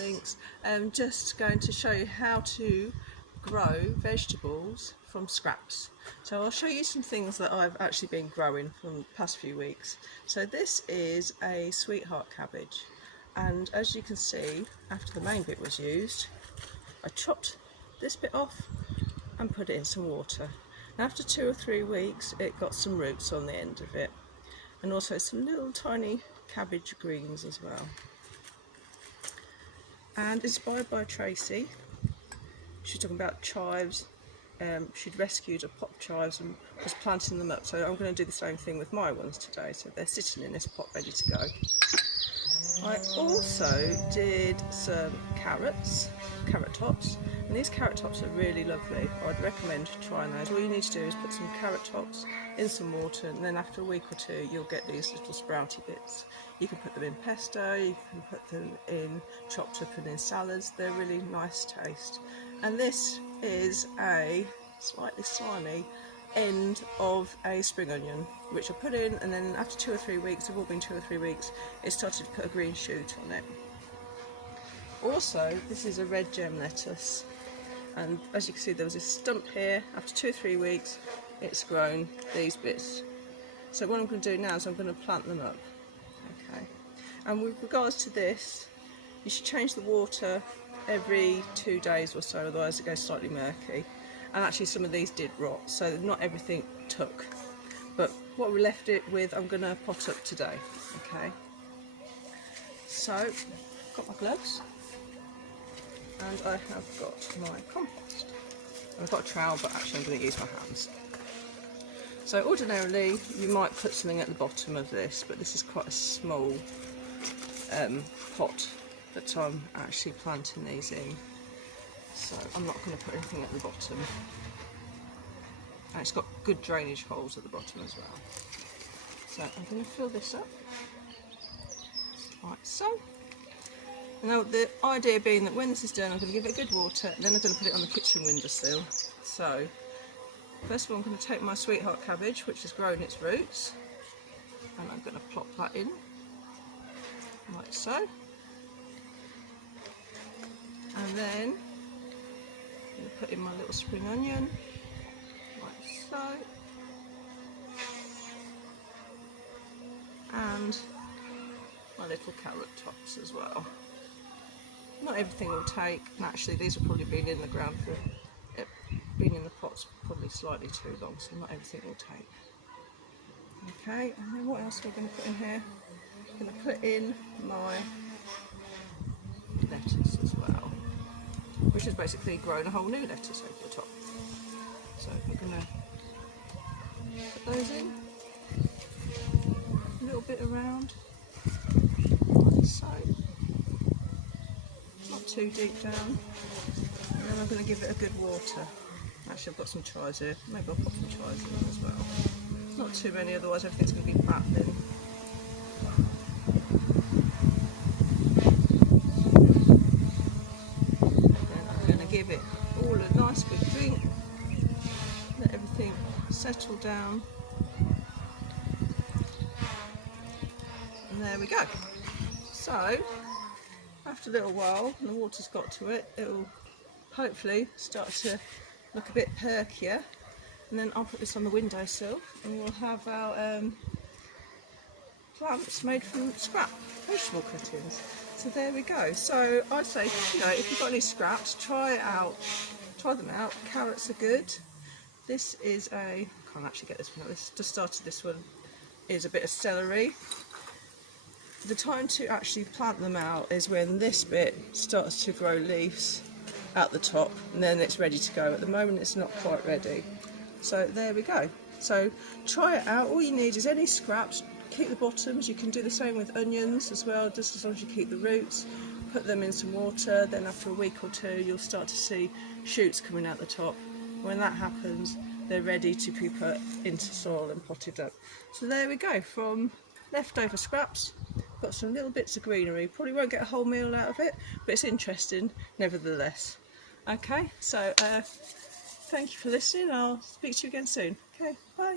links. Just going to show you how to grow vegetables from scraps. So I'll show you some things that I've actually been growing from the past few weeks. So this is a sweetheart cabbage, and as you can see, after the main bit was used, I chopped this bit off and put it in some water. And after 2 or 3 weeks it got some roots on the end of it, and also some little tiny cabbage greens as well. And inspired by Tracy, she's talking about chives. She'd rescued a pot of chives and was planting them up, so I'm going to do the same thing with my ones today. So they're sitting in this pot ready to go. I also did some carrot tops, and these carrot tops are really lovely. I'd recommend trying those. All you need to do is put some carrot tops in some water, and then after a week or two you'll get these little sprouty bits. You can put them in pesto, you can put them in chopped up and in salads. They're really nice taste. And this is a slightly slimy end of a spring onion, which I put in, and then after 2 or 3 weeks, they've all been 2 or 3 weeks, it started to put a green shoot on it. Also, this is a red gem lettuce, and as you can see there was this stump here. After 2 or 3 weeks it's grown these bits. So what I'm going to do now is I'm going to plant them up. Okay. And with regards to this, you should change the water every 2 days or so, otherwise it goes slightly murky. And actually some of these did rot, so not everything took. But what we left it with, I'm going to pot up today. Okay. So, I've got my gloves, and I have got my compost. I've got a trowel, but actually I'm going to use my hands. So ordinarily you might put something at the bottom of this, but this is quite a small pot that I'm actually planting these in. So I'm not going to put anything at the bottom. And it's got good drainage holes at the bottom as well. So I'm going to fill this up, like so. Now the idea being that when this is done, I'm going to give it a good water, and then I'm going to put it on the kitchen windowsill. So first of all I'm going to take my sweetheart cabbage, which has grown its roots, and I'm going to plop that in, like so. And then I'm going to put in my little spring onion, like so, and my little carrot tops as well. Not everything will take, and actually these have probably been in the ground for, been in the pots probably slightly too long, so not everything will take. Okay, and then what else are we going to put in here? I'm going to put in my lettuce as well, which has basically grown a whole new lettuce over the top. So I'm going to put those in, a little bit around, like so, not too deep down, and then I'm going to give it a good water. Actually I've got some chives here, maybe I'll pop some chives in as well. Not too many, otherwise everything's going to be fat then. Give it all a nice good drink, let everything settle down, and there we go. So after a little while, and the water's got to it, it will hopefully start to look a bit perkier, and then I'll put this on the windowsill and we'll have our plants made from scrap vegetable cuttings. So there we go. So I'd say, you know, if you've got any scraps, try them out. Carrots are good. This is I can't actually get this one out. This just started. This one is a bit of celery. The time to actually plant them out is when this bit starts to grow leaves at the top, and then it's ready to go. At the moment it's not quite ready. So there we go. So try it out. All you need is any scraps. Keep the bottoms. You can do the same with onions as well, just as long as you keep the roots. Put them in some water, then after a week or two you'll start to see shoots coming out the top. When that happens, they're ready to be put into soil and potted up. So there we go, from leftover scraps, got some little bits of greenery. Probably won't get a whole meal out of it, but it's interesting nevertheless. Okay, so thank you for listening. I'll speak to you again soon. Okay, bye.